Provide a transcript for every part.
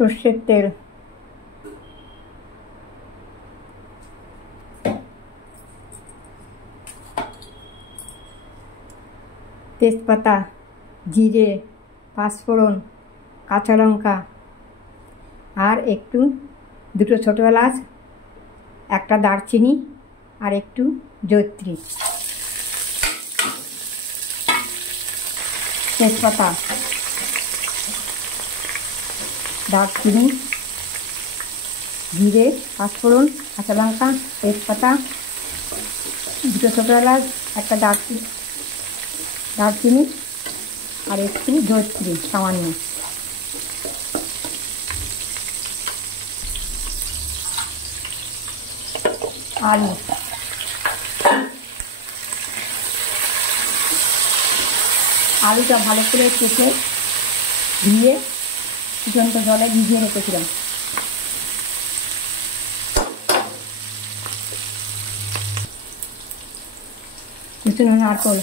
সর্ষের তেল, তেজপাতা, জিরে, পাঁচফোড়ন, কাঁচা লঙ্কা আর একটু দুটো ছোটো এলাচ, একটা দারচিনি আর একটু জয়িত্রী। তেজপাতা, দারচিনি, জিরে, পাঁচফোড়ন, কাঁচা লঙ্কা, তেজপাতা, দুটো ছোটো এলাচ, একটা দারচিনি আর একটু জয়িত্রী সামান্য। আলু, আলুটা ভালো করে কেটে ধুয়ে ফুটন্ত জলে ভিজিয়ে রেখেছিলাম। কুচনো নারকেল,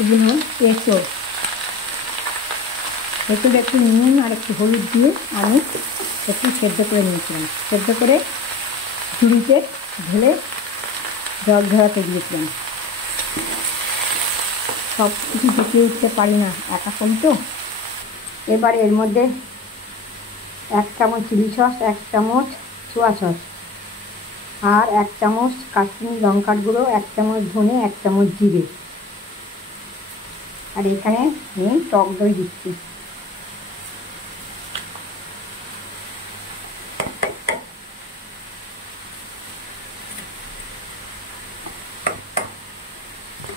এগুলো এঁচোড়। এঁচোড় একটু নুন আর একটু হলুদ দিয়ে আমি একটু সেদ্ধ করে নিয়েছিলাম। সেদ্ধ করে ঝুড়িতে ঢেলে জল ঝরাতে দিয়েছিলাম। সব কিছু গুছিয়ে উঠতে পারি না, একা করি তো। এবার এর মধ্যে 1 চামচ চিলি সস, 1 চামচ সোয়া সস আর 1 চামচ কাশ্মীরি লঙ্কার গুঁড়ো, 1 চামচ ধনে, 1 চামচ জিরে। আর এখানে আমি টক দই দিচ্ছি।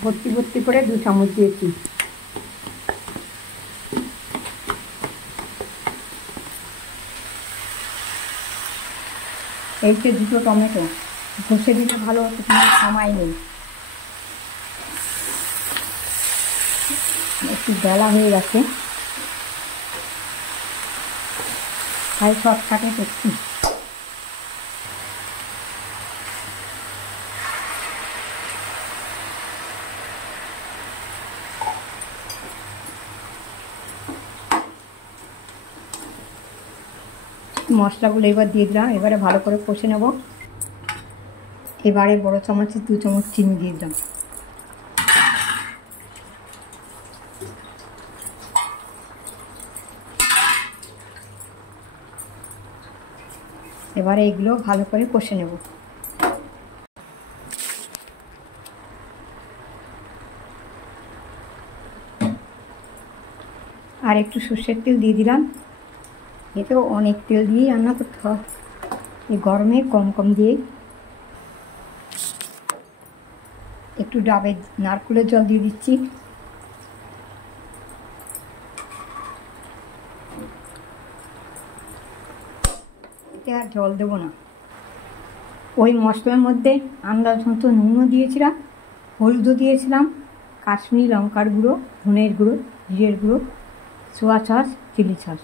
ভর্তি ভর্তি করে 2 চামচ দিয়েছি। এই যে 2টো টমেটো ঘষে দিলে ভালো হতো, কিন্তু সময় নেই। একটু বেলা হয়ে গেছে, তাই শর্টকাটে করছি। মশলাগুলো এবার দিয়ে দিলাম। এবারে ভালো করে কষে নেব। এবারে বড় চামচে 2 চামচ চিনি দিয়ে দিলাম। এবারে এগুলো ভালো করে কষে নেব। আর একটু সর্ষের তেল দিয়ে দিলাম। এতেও অনেক তেল দিয়েই রান্না করতে হয়, এই গরমে কম কম দিয়ে। একটু ডাবে নারকেলের জল দিয়ে দিচ্ছি। এতে আর জল দেবো না। ওই মশলার মধ্যে আন্দাজ মতো নুনও দিয়েছিলাম, হলুদও দিয়েছিলাম, কাশ্মীরি লঙ্কার গুঁড়ো, ধনের গুঁড়ো, জিরের গুঁড়ো, সোয়া সস, চিলি সস,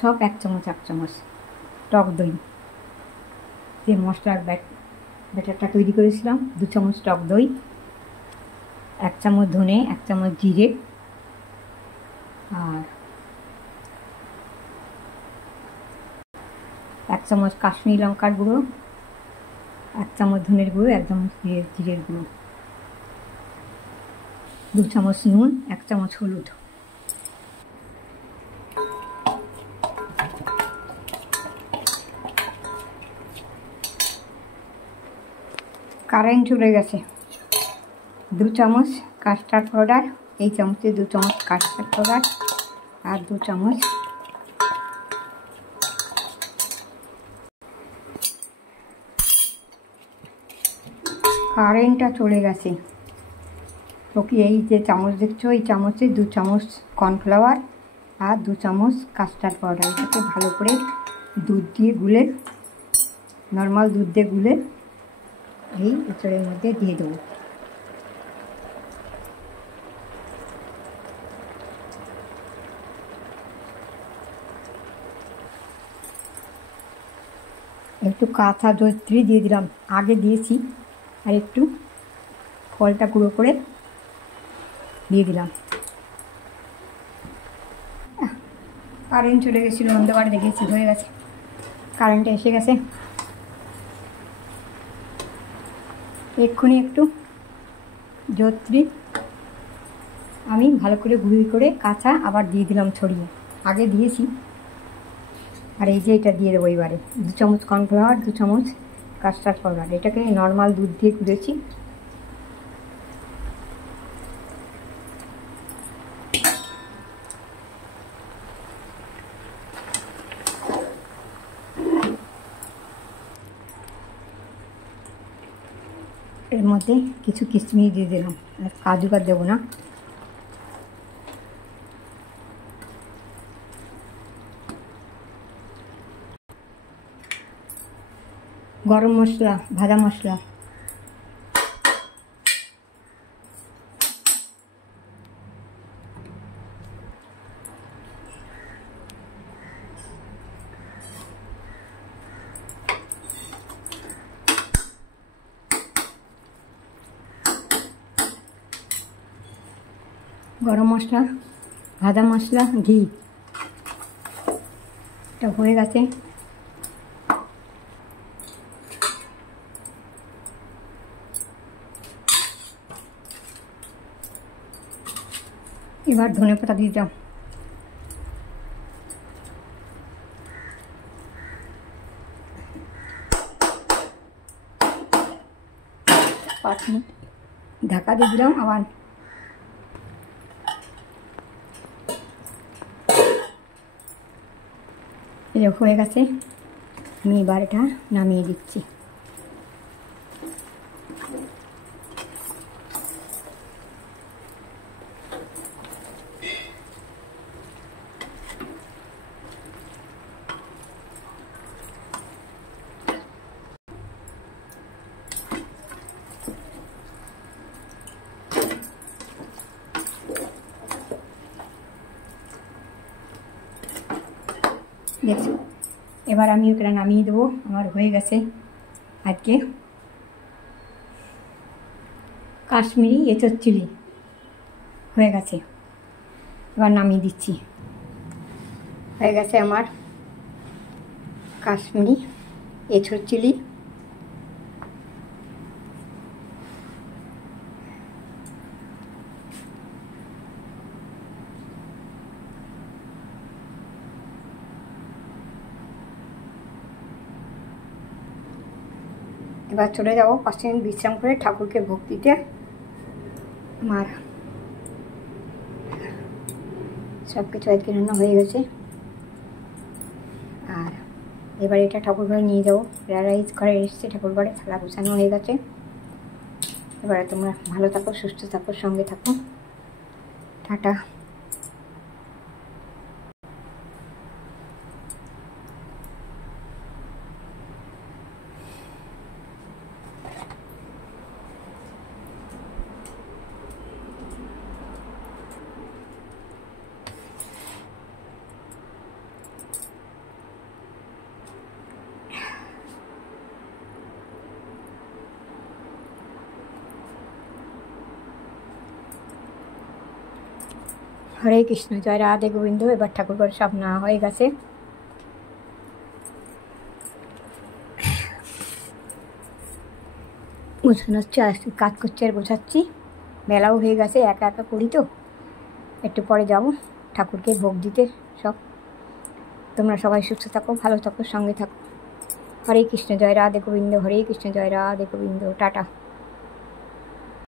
সব 1 চামচ 1 চামচ। টক দই যে মশলার ব্যাটারটা তৈরি করেছিলাম, 2 চামচ টক দই, 1 চামচ ধনে, 1 চামচ জিরে আর 1 চামচ কাশ্মীরি লঙ্কার গুঁড়ো, 1 চামচ ধনের গুঁড়ো, 1 চামচ জিরের গুঁড়ো, 2 চামচ নুন, 1 চামচ হলুদ। কারেন্ট চলে গেছে। 2 চামচ কাস্টার্ড পাউডার, এই চামচে 2 চামচ কাস্টার্ড পাউডার আর 2 চামচ কারেন্টটা চলে গেছে। তো কি এই যে চামচ দেখছো, এই চামচে 2 চামচ কর্নফ্লাওয়ার আর 2 চামচ কাস্টার্ড পাউডার। এটাকে ভালো করে দুধ দিয়ে গুলে, নর্মাল দুধ দিয়ে গুলে এই এঁচড়ের মধ্যে দিয়ে দেবো। একটু কাঁচা জয়িত্রী দিয়ে দিলাম, আগে দিয়েছি, আর একটু ফলটা গুঁড়ো করে দিয়ে দিলাম। কারেন্ট চলে গেছিলো, অন্ধকার দেখেছি, হয়ে গেছে, কারেন্টটা এসে গেছে। এক্ষুনি একটু জয়িত্রী আমি ভালো করে গুঁড়ি করে কাঁচা আবার দিয়ে দিলাম ছড়িয়ে, আগে দিয়েছি। আর এই যে এটা দিয়ে দেবো এবারে 2 চামচ কর্নফ্লাওয়ার, 2 চামচ কাস্টার্ড পাউডার। এটাকে নর্মাল দুধ দিয়ে গুলেছি। এর মধ্যে কিছু কিশমিশ দিয়ে দিলাম, আর কাজু বাদ দেবো না। গরম মশলা, ভাজা মশলা, গরম মশলা, ভাজা মশলা, ঘি, এটা হয়ে গেছে। এবার ধনেপাতা দিয়ে দাও। ঢাকা দিয়ে দিলাম আবার। এই হয়ে গেছে, আমি এবার এটা নামিয়ে দিচ্ছি। দেখছো, এবার আমি ওটা নামিয়ে দেবো। আমার হয়ে গেছে আজকে কাশ্মীরি এঁচোড় চিলি, হয়ে গেছে। এবার নামিয়ে দিচ্ছি। হয়ে গেছে আমার কাশ্মীরি এঁচোড় চিলি। এবার চলে যাবো 5 মিনিট বিশ্রাম করে ঠাকুরকে ভোগ দিতে। আমার সব কিছু আজকে রান্না হয়ে গেছে। আর এবার এটা ঠাকুর ঘরে নিয়ে যাবো। রাইস ঘরে এসছে, ঠাকুর ঘরে থালা গোছানো হয়ে গেছে। এবারে তোমরা ভালো থাকো, সুস্থ থাকো, সঙ্গে থাকো। টাটা। হরে কৃষ্ণ, জয় রাধে গোবিন্দ। এবার ঠাকুর ঘরে সব না হয়ে গেছে। গোছানো হচ্ছে, আর কাজ করছি আর গোছাচ্ছি। বেলাও হয়ে গেছে, একা একা করি তো। একটু পরে যাব ঠাকুরকে ভোগ দিতে। সব তোমরা সবাই সুস্থ থাকো, ভালো থাকো, সঙ্গে থাকো। হরে কৃষ্ণ, জয় রাধে গোবিন্দ। হরে কৃষ্ণ, জয় রাধে গোবিন্দ। টাটা।